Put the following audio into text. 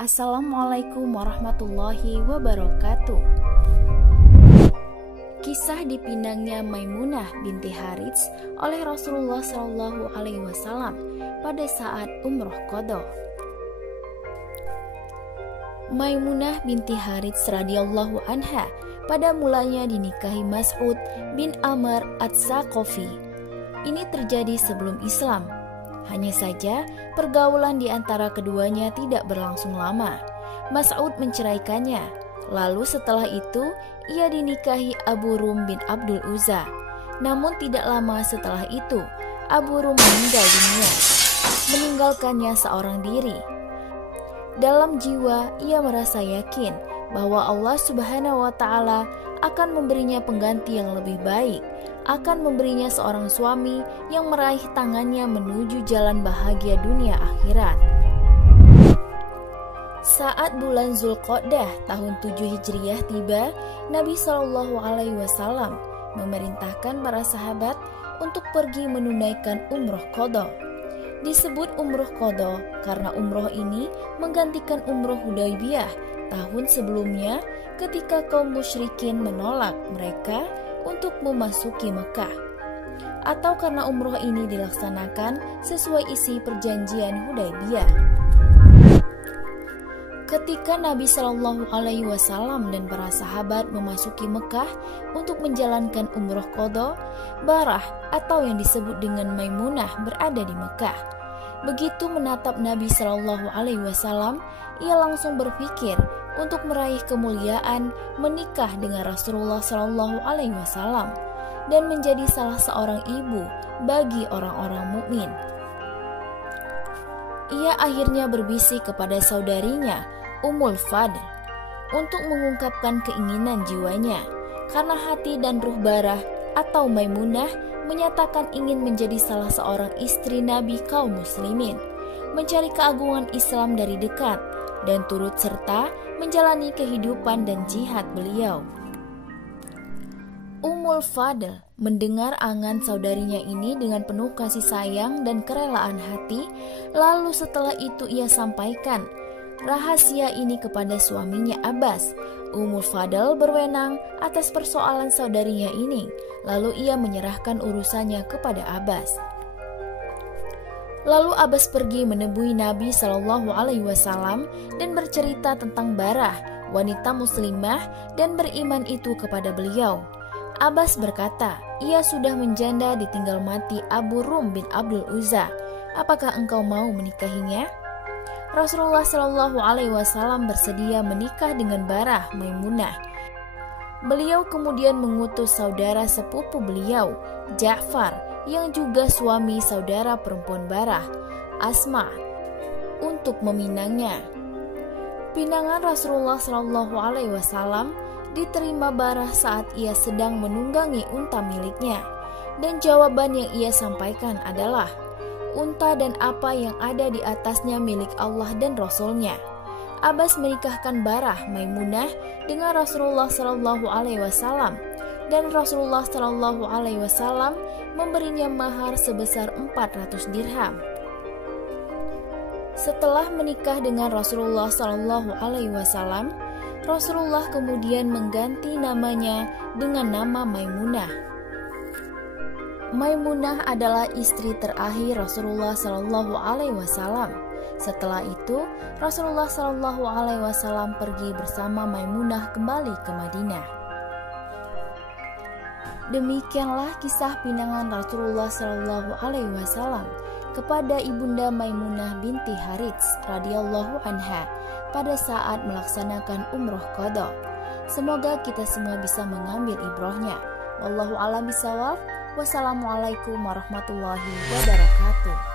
Assalamualaikum warahmatullahi wabarakatuh. Kisah dipinangnya Maimunah binti Harits oleh Rasulullah Shallallahu Alaihi Wasallam pada saat umroh qadha. Maimunah binti Harits radhiyallahu anha pada mulanya dinikahi Mas'ud bin Amr Ats-Tsaqafi. Ini terjadi sebelum Islam. Hanya saja pergaulan di antara keduanya tidak berlangsung lama. Mas'ud menceraikannya. Lalu setelah itu ia dinikahi Abu Rum bin Abdul Uzza. Namun tidak lama setelah itu Abu Rum meninggal dunia, meninggalkannya seorang diri. Dalam jiwa ia merasa yakin bahwa Allah Subhanahu wa Ta'ala akan memberinya pengganti yang lebih baik, akan memberinya seorang suami yang meraih tangannya menuju jalan bahagia dunia akhirat. Saat bulan Zulqa'dah tahun 7 Hijriah tiba, Nabi Shallallahu Alaihi Wasallam memerintahkan para sahabat untuk pergi menunaikan umroh qadha. Disebut umroh qadha karena umroh ini menggantikan umroh Hudaybiyah tahun sebelumnya ketika kaum musyrikin menolak mereka untuk memasuki Mekah, atau karena umroh ini dilaksanakan sesuai isi perjanjian Hudaybiyah. Ketika Nabi Shallallahu Alaihi Wasallam dan para sahabat memasuki Mekah untuk menjalankan umroh qadha, Barah atau yang disebut dengan Maimunah berada di Mekah. Begitu menatap Nabi Shallallahu Alaihi Wasallam, ia langsung berpikir untuk meraih kemuliaan menikah dengan Rasulullah Shallallahu Alaihi Wasallam dan menjadi salah seorang ibu bagi orang-orang mukmin. Ia akhirnya berbisik kepada saudarinya Ummul Fadl untuk mengungkapkan keinginan jiwanya, karena hati dan ruh Barah atau Maimunah menyatakan ingin menjadi salah seorang istri Nabi kaum muslimin, mencari keagungan Islam dari dekat, dan turut serta menjalani kehidupan dan jihad beliau. Ummul Fadl mendengar angan saudarinya ini dengan penuh kasih sayang dan kerelaan hati. Lalu setelah itu ia sampaikan rahasia ini kepada suaminya Abbas. Ummul Fadl berwenang atas persoalan saudarinya ini. Lalu ia menyerahkan urusannya kepada Abbas. Lalu Abbas pergi menemui Nabi Shallallahu Alaihi Wasallam dan bercerita tentang Barah, wanita muslimah dan beriman itu kepada beliau. Abbas berkata, ia sudah menjanda ditinggal mati Abu Rum bin Abdul Uzza. Apakah engkau mau menikahinya? Rasulullah Shallallahu Alaihi Wasallam bersedia menikah dengan Barah Maimunah. Beliau kemudian mengutus saudara sepupu beliau, Ja'far, yang juga suami saudara perempuan Barah, Asma, untuk meminangnya. Pinangan Rasulullah Shallallahu Alaihi Wasallam diterima Barah saat ia sedang menunggangi unta miliknya, dan jawaban yang ia sampaikan adalah, unta dan apa yang ada di atasnya milik Allah dan Rasulnya. Abbas menikahkan Barah Maimunah dengan Rasulullah Shallallahu Alaihi Wasallam, dan Rasulullah Shallallahu Alaihi Wasallam memberinya mahar sebesar 400 dirham. Setelah menikah dengan Rasulullah Shallallahu Alaihi Wasallam, Rasulullah kemudian mengganti namanya dengan nama Maimunah. Maimunah adalah istri terakhir Rasulullah Shallallahu Alaihi Wasallam. Setelah itu, Rasulullah Shallallahu Alaihi Wasallam pergi bersama Maimunah kembali ke Madinah. Demikianlah kisah pinangan Rasulullah Shallallahu Alaihi Wasallam kepada ibunda Maimunah binti Harits radhiyallahu anha pada saat melaksanakan umroh qadha. Semoga kita semua bisa mengambil ibrahnya. Wallahu a'lam bishawab. Wassalamualaikum warahmatullahi wabarakatuh.